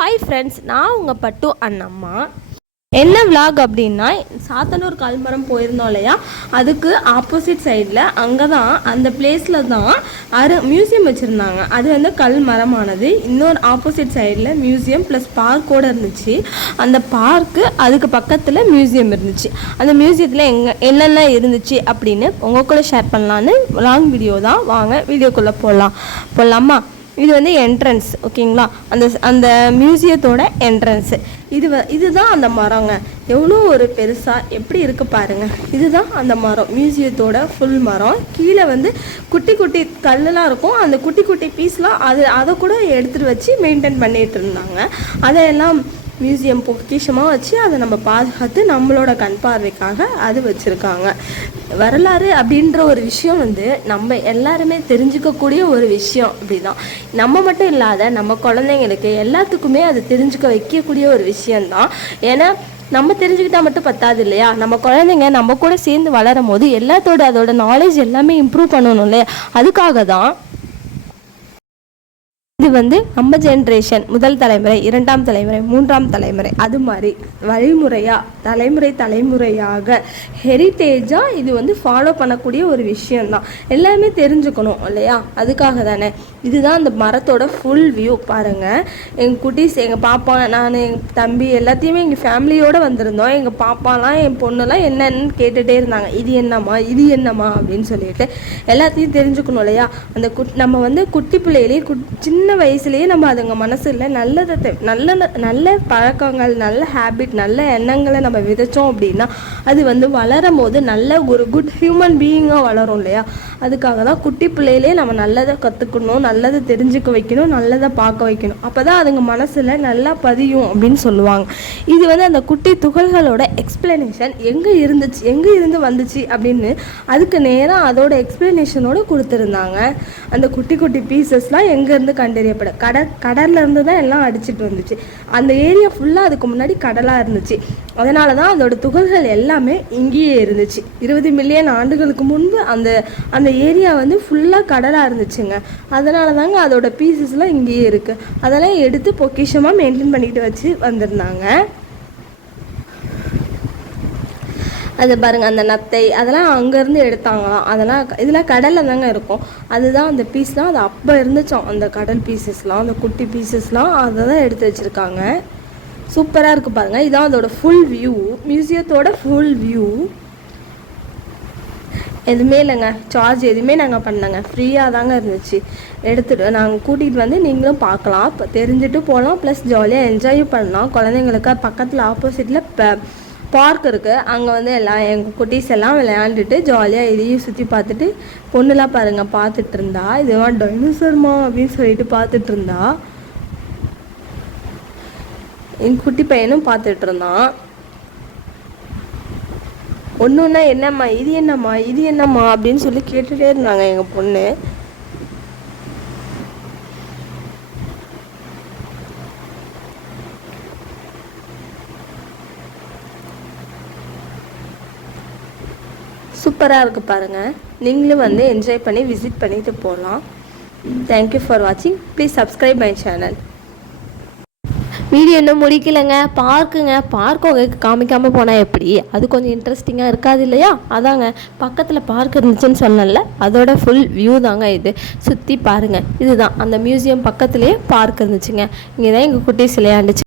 Hi friends, நான் உங்கள் பட்டு அண்ணம்மா. என்ன விலாக் அப்படின்னா, சாத்தனூர் கல்மரம் போயிருந்தோம் இல்லையா, அதுக்கு ஆப்போசிட் சைடில் அங்கே தான் அந்த பிளேஸில் தான் மியூசியம் வச்சுருந்தாங்க. அது வந்து கல்மரமானது. இன்னொரு ஆப்போசிட் சைடில் மியூசியம் ப்ளஸ் பார்க்கோடு இருந்துச்சு. அந்த பார்க்கு அதுக்கு பக்கத்தில் மியூசியம் இருந்துச்சு. அந்த மியூசியத்தில் என்னென்ன இருந்துச்சு அப்படின்னு உங்கள் கூட ஷேர் பண்ணலான்னு லாங் வீடியோ தான். வாங்க வீடியோக்குள்ளே போகலாமா. இது வந்து என்ட்ரன்ஸ், ஓகேங்களா? அந்த மியூசியத்தோட என்ட்ரன்ஸு இதுதான் அந்த மரங்க. எவ்வளோ ஒரு பெருசாக எப்படி இருக்குது பாருங்கள். இதுதான் அந்த மரம், மியூசியத்தோட ஃபுல் மரம். கீழே வந்து குட்டி குட்டி கல்லெலாம் இருக்கும். அந்த குட்டி குட்டி பீஸ்லாம் அதை கூட எடுத்துகிட்டு வச்சு மெயின்டைன் பண்ணிகிட்டு இருந்தாங்க. அதையெல்லாம் மியூசியம் பொக்கிஷமாக வச்சு அதை நம்ம பாதுகாத்து நம்மளோட கண் பார்வைக்காக அது வச்சுருக்காங்க. வரலாறு அப்படின்ற ஒரு விஷயம் வந்து நம்ம எல்லாருமே தெரிஞ்சுக்கக்கூடிய ஒரு விஷயம். அப்படிதான் நம்ம மட்டும் இல்லாத நம்ம குழந்தைங்களுக்கு எல்லாத்துக்குமே அது தெரிஞ்சுக்க வைக்கக்கூடிய ஒரு விஷயந்தான். ஏன்னா நம்ம தெரிஞ்சுக்கிட்டால் மட்டும் பத்தாது இல்லையா, நம்ம குழந்தைங்க நம்ம கூட சேர்ந்து வளரும் போது அதோட நாலேஜ் எல்லாமே இம்ப்ரூவ் பண்ணணும் இல்லையா. அதுக்காக தான் இது வந்து நம்ம ஜென்ரேஷன், முதல் தலைமுறை, இரண்டாம் தலைமுறை, மூன்றாம் தலைமுறை, அது மாதிரி வழிமுறையாக தலைமுறையாக ஹெரிட்டேஜாக இது வந்து ஃபாலோ பண்ணக்கூடிய ஒரு விஷயந்தான். எல்லாமே தெரிஞ்சுக்கணும் இல்லையா, அதுக்காக தானே. இதுதான் அந்த மரத்தோட ஃபுல் வியூ பாருங்கள். எங்கள் குட்டீஸ், எங்கள் பாப்பா, நான், எங்கள் தம்பி எல்லாத்தையுமே எங்கள் ஃபேமிலியோடு வந்திருந்தோம். எங்கள் பாப்பாலாம் என் பொண்ணுலாம் என்னென்னு கேட்டுகிட்டே இருந்தாங்க. இது என்னம்மா அப்படின்னு சொல்லிட்டு எல்லாத்தையும் தெரிஞ்சுக்கணும் இல்லையா. அந்த நம்ம வந்து குட்டி பிள்ளையிலேயே சின்ன வயசுலேயே நம்ம அதுங்க மனசில் நல்ல பழக்கங்கள், நல்ல ஹேபிட், நல்ல எண்ணங்களை நம்ம விதைச்சோம் அப்படின்னா அது வந்து வளரும் போது நல்ல ஒரு குட் ஹியூமன் பீயிங்காக வளரும் இல்லையா. அதுக்காக தான் குட்டி பிள்ளையிலே நம்ம நல்லதை கற்றுக்கணும், நல்லதை தெரிஞ்சுக்க வைக்கணும், நல்லதை பார்க்க வைக்கணும். அப்போ தான் அதுங்க மனசில் நல்லா பதியும் அப்படின்னு சொல்லுவாங்க. இது வந்து அந்த குட்டி துகள்களோட எக்ஸ்பிளனேஷன் எங்கே இருந்து வந்துச்சு அப்படின்னு அதுக்கு நேராக அதோட எக்ஸ்பிளனேஷனோடு கொடுத்துருந்தாங்க. அந்த குட்டி குட்டி பீசஸ்லாம் எங்கேருந்து கண்டறியப்பட கடல்ல இருந்து தான் எல்லாம் அடிச்சுட்டு வந்துச்சு. அந்த ஏரியா ஃபுல்லாக அதுக்கு முன்னாடி கடலாக இருந்துச்சு. அதனால தான் அதோட துகள்கள் எல்லாமே இங்கேயே இருந்துச்சு. 20 மில்லியன் ஆண்டுகளுக்கு முன்பு அந்த ஏரியா வந்து ஃபுல்லாக கடலாக இருந்துச்சுங்க. அதனால தாங்க அதோட பீசஸ்லாம் இங்கேயே இருக்குது. அதெல்லாம் எடுத்து பொக்கிஷமாக மெயின்டைன் பண்ணிட்டு வச்சு வந்திருந்தாங்க. அது பாருங்கள், அந்த நத்தை அதெல்லாம் அங்கேருந்து எடுத்தாங்களாம். அதெல்லாம் இதெல்லாம் கடலில் தாங்க இருக்கும். அதுதான் அந்த பீஸ்லாம், அது அப்போ இருந்துச்சோம். அந்த கடல் பீசஸ்லாம், அந்த குட்டி பீசஸ்லாம் அதை தான் எடுத்து வச்சுருக்காங்க. சூப்பராக இருக்குது பாருங்கள். இதான் அதோட ஃபுல் வியூ, மியூசியத்தோட ஃபுல் வியூ. எதுவுமே இல்லைங்க, சார்ஜ் எதுவுமே நாங்கள் பண்ணலங்க, ஃப்ரீயாக தாங்க இருந்துச்சு. எடுத்துகிட்டு நாங்கள் கூட்டிகிட்டு வந்து நீங்களும் பார்க்கலாம், இப்போ தெரிஞ்சுட்டு போகலாம், ப்ளஸ் ஜாலியாக என்ஜாய் பண்ணலாம். குழந்தைங்களுக்கு பக்கத்தில் ஆப்போசிட்டில் பார்க் இருக்குது. அங்கே வந்து எல்லாம் எங்கள் குட்டீஸ் எல்லாம் விளையாண்டுட்டு ஜாலியாக இதையும் சுற்றி பார்த்துட்டு, பொண்ணுலாம் பாருங்கள் பார்த்துட்டு இருந்தா, இதுவான் டைனோசர்மா அப்படின்னு சொல்லிட்டு பார்த்துட்டு இருந்தா. என் குட்டி பையனும் பார்த்துட்டு இருந்தான். ஒன்றுன்னா என்னம்மா இது என்னம்மா அப்படின்னு சொல்லி கேட்டுகிட்டே இருந்தாங்க எங்கள் பொண்ணு. சூப்பராக இருக்குது பாருங்கள். நீங்களும் வந்து என்ஜாய் பண்ணி விசிட் பண்ணிட்டு போகலாம். தேங்க்யூ ஃபார் வாட்சிங். Please subscribe my channel. Video இன்னும் முடிக்கலைங்க. பார்க் உங்களுக்கு காமிக்காமல் போனால் எப்படி, அது கொஞ்சம் இன்ட்ரெஸ்டிங்காக இருக்காது இல்லையா. அதாங்க பக்கத்தில் பார்க் இருந்துச்சுன்னு சொன்னல, அதோட ஃபுல் வியூ தாங்க இது. சுற்றி பாருங்கள். இதுதான் அந்த மியூசியம் பக்கத்துலேயே பார்க் இருந்துச்சுங்க. இங்கே தான் எங்கள் குட்டீஸ் விளையாண்டுச்சு.